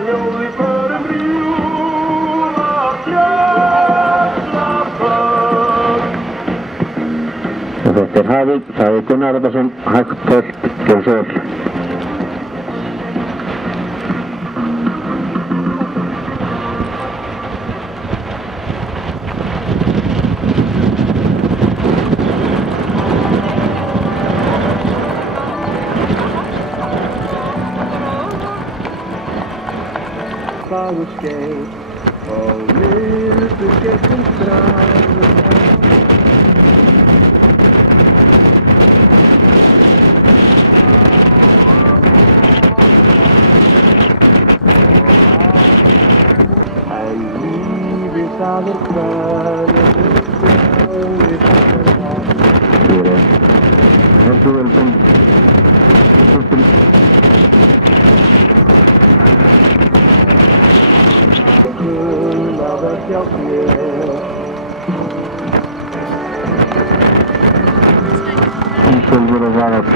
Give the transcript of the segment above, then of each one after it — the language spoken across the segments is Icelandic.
hljóði förum rjúfa fjallabörn. Og þetta hafið, það Gunnar Arnarsson, hægt tölt, gjör svo öll. Fagur skeið og miður gegnum stræðum. En lífið það hvernig við það. Hér heldur vel sem hlustum. Að verða á þér. Ísöldur og vagat.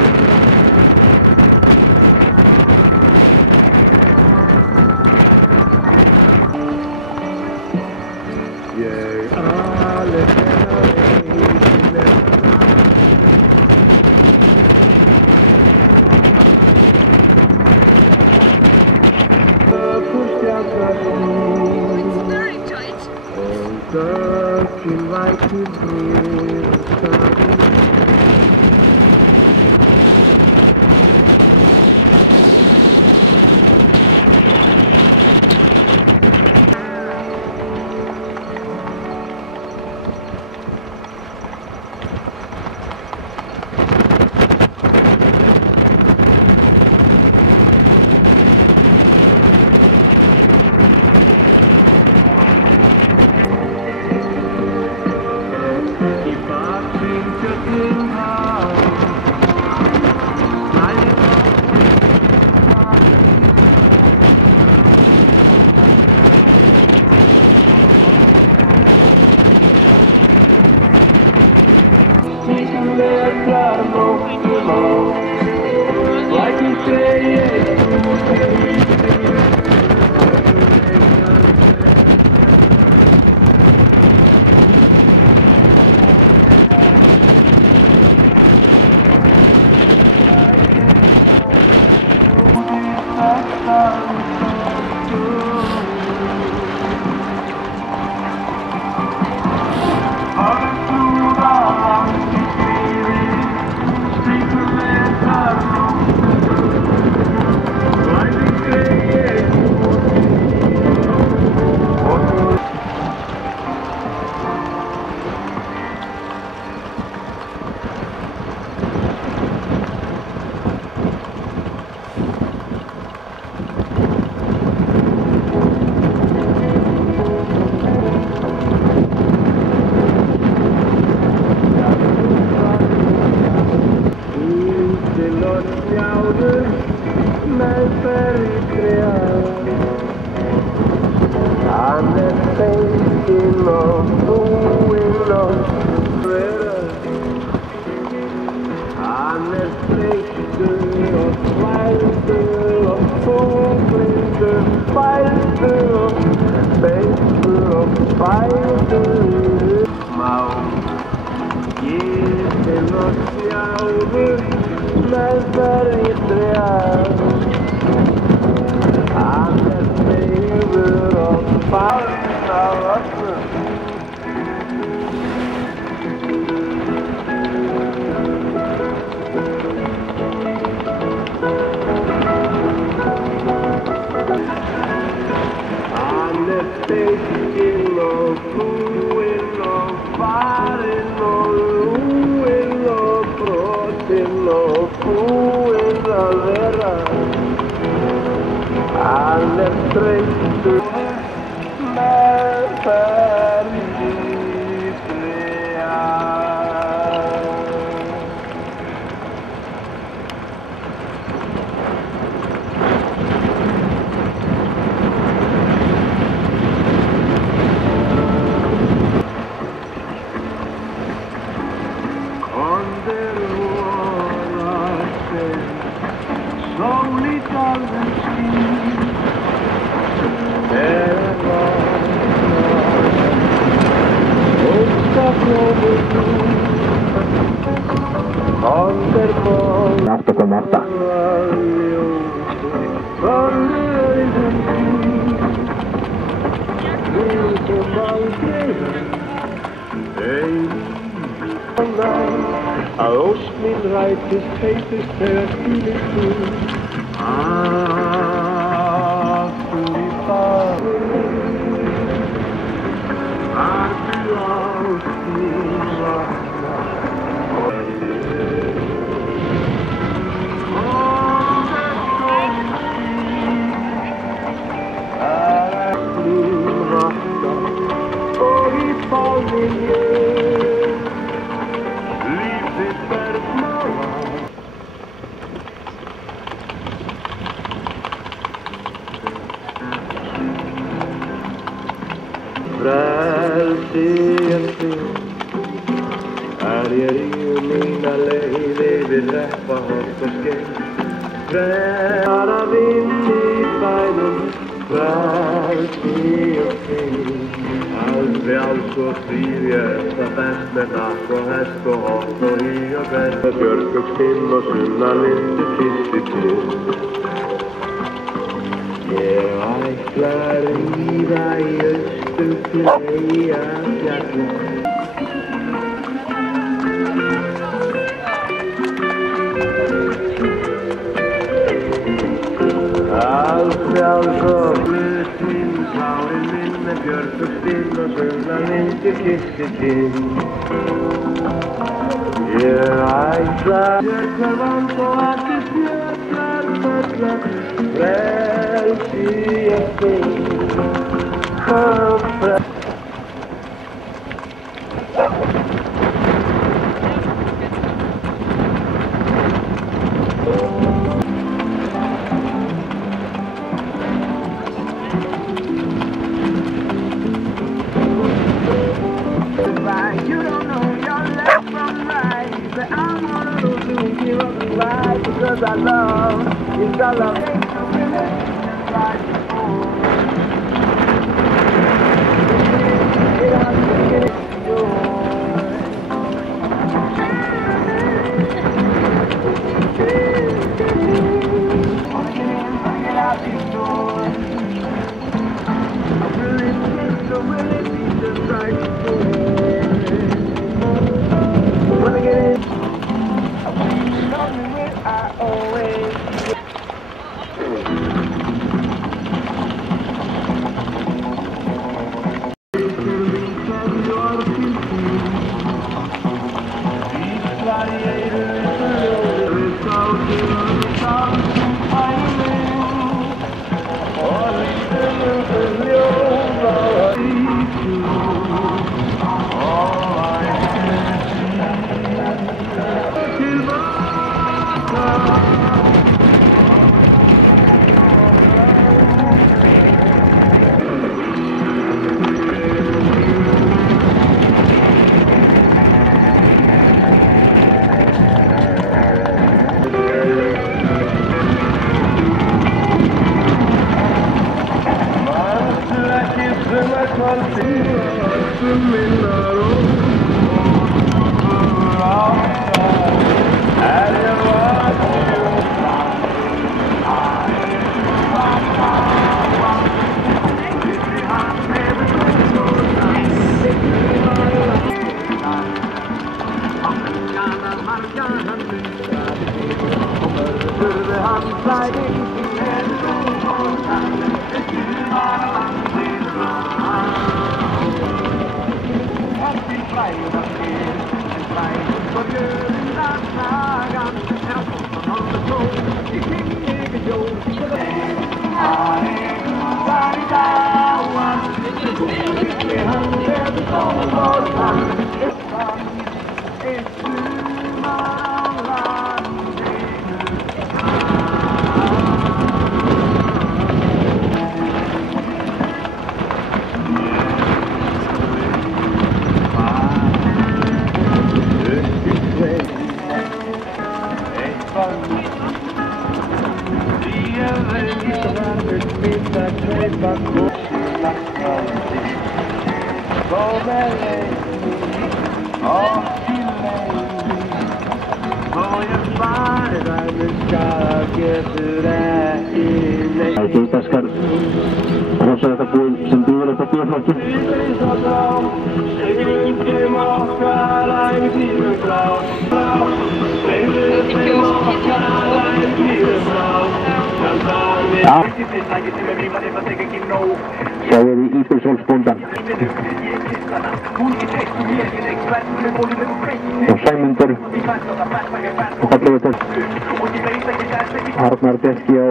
Ég alveg Dökkin vættir brústaði. Like you say, 8,8. Að ósk mín rætist heitist þegar skýlir þú aftur í farið aftur ást mín vakna og í fánin ég lífið bergmála frelsi þig ég ríu mína leið yfir reppaholt og skeið bara vind í bænum frelsi þig aldrei alls og þýr ég það best með nakk og hest og holt og hý og best með björk og skinn og sunna lindu kisti til ég ætla að ríða í austur til Eyjafjalla alls og hlutinn sárin minn með björk og skinn og sunna lindu kisti til ég ætla að jöklar vand og allir fjöklar föllar frelsi þig You don't know your left from right, but I'm one of those who give up the right because I love you. I love you so really like before. Get up and get it Það er ítalskar rosalega búið sem býður upp á bíóflokki. Já. Sjá við í Íbulsólsbóndan. Og Sæmundur og Fallegur Tess. Arnar Beski á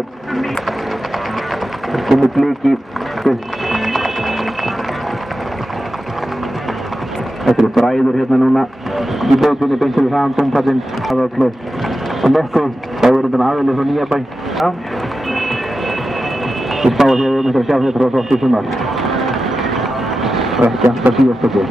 komið bliki. Þetta eru bræður hérna núna í bókunni beint til þaðan dómpallinn. Það var alltaf á nokkuð. Það voru þetta aðeins frá Nýjabæ. Ég spáði því að við erum eftir að sjá þetta frá svo oft í sumar. Og ekki alltaf síðast okkur.